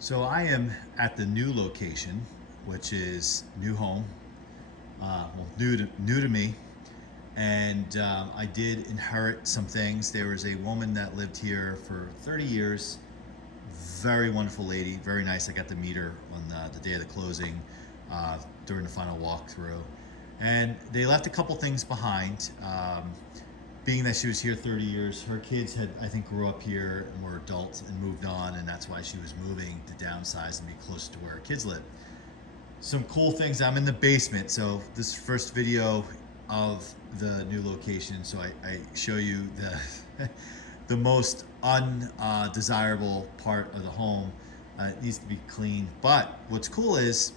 So I am at the new location, which is new home, new to me, and I did inherit some things. There was a woman that lived here for 30 years, very wonderful lady, very nice. I got to meet her on the day of the closing during the final walkthrough, and they left a couple things behind. Being that she was here 30 years, her kids had, I think, grew up here and were adults and moved on, and that's why she was moving to downsize and be closer to where her kids live. Some cool things. I'm in the basement, so this first video of the new location, so I show you the the most undesirable part of the home. It needs to be clean, but what's cool is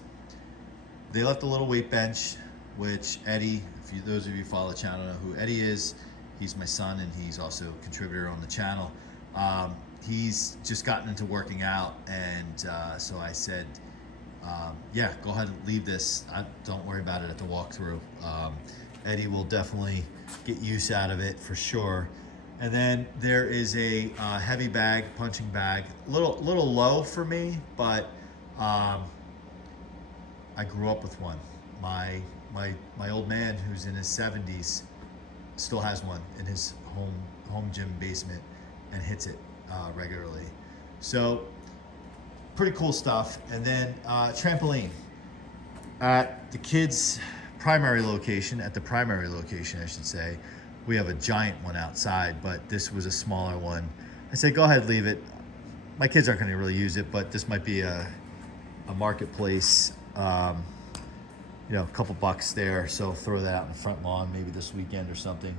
they left a little weight bench, which Eddie, those of you who follow the channel know who Eddie is. He's my son, and he's also a contributor on the channel. He's just gotten into working out, and so I said, yeah, go ahead and leave this. Don't worry about it at the walkthrough. Eddie will definitely get use out of it for sure. And then there is a heavy bag, punching bag, little low for me, but I grew up with one. My old man, who's in his 70s, still has one in his home gym basement and hits it regularly. So pretty cool stuff. And then trampoline at the kids' primary location, I should say, we have a giant one outside, but this was a smaller one. I said, go ahead, leave it. My kids aren't going to really use it, but this might be a marketplace, you know, a couple bucks there, so throw that out in the front lawn maybe this weekend or something.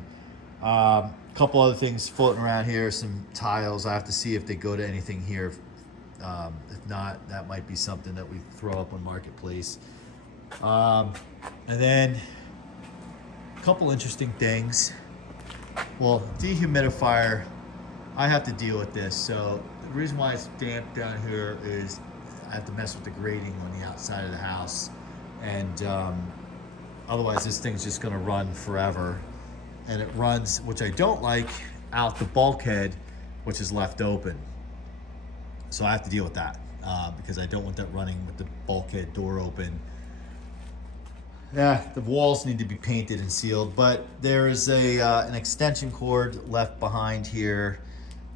Couple other things floating around here, some tiles. I have to see if they go to anything here. If not, that might be something that we throw up on marketplace. And then a couple interesting things. Well, dehumidifier, I have to deal with this. So the reason why it's damp down here is I have to mess with the grating on the outside of the house. And otherwise this thing's just gonna run forever. And it runs, which I don't like, out the bulkhead, which is left open. So I have to deal with that because I don't want that running with the bulkhead door open. Yeah, the walls need to be painted and sealed, but there is an extension cord left behind here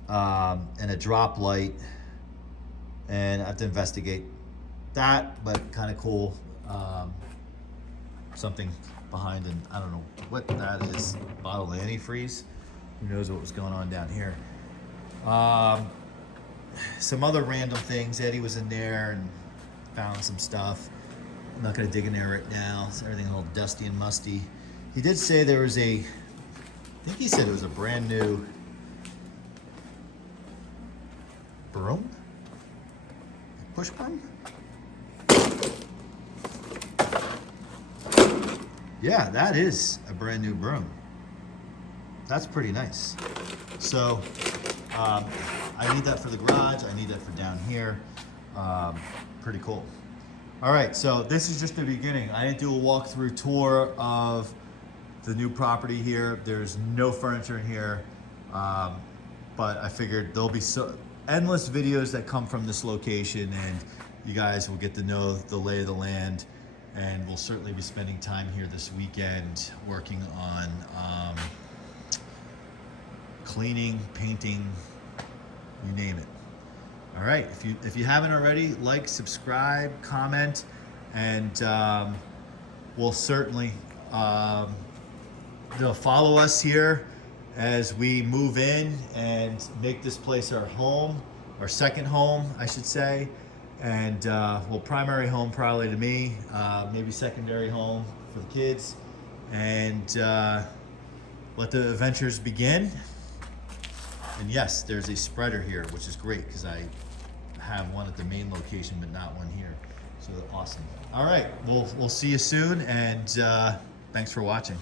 and a drop light, and I have to investigate that, but kind of cool. Something behind, and I don't know what that is. Bottle of antifreeze. Who knows what was going on down here? Some other random things. Eddie was in there and found some stuff. I'm not gonna dig in there right now. It's everything all dusty and musty. He did say there was I think he said it was a brand new broom? Push broom? Yeah, that is a brand new broom. That's pretty nice. So I need that for the garage. I need that for down here. Pretty cool. All right, so this is just the beginning. I didn't do a walkthrough tour of the new property here. There's no furniture in here, but I figured there'll be endless videos that come from this location, and you guys will get to know the lay of the land. And we'll certainly be spending time here this weekend working on cleaning, painting, you name it. All right, if you haven't already, like, subscribe, comment, and we'll certainly follow us here as we move in and make this place our home, our second home, I should say. And well, primary home probably to me, maybe secondary home for the kids, and let the adventures begin. And yes, there's a spreader here, which is great because I have one at the main location but not one here, so awesome. All right, we'll see you soon, and thanks for watching.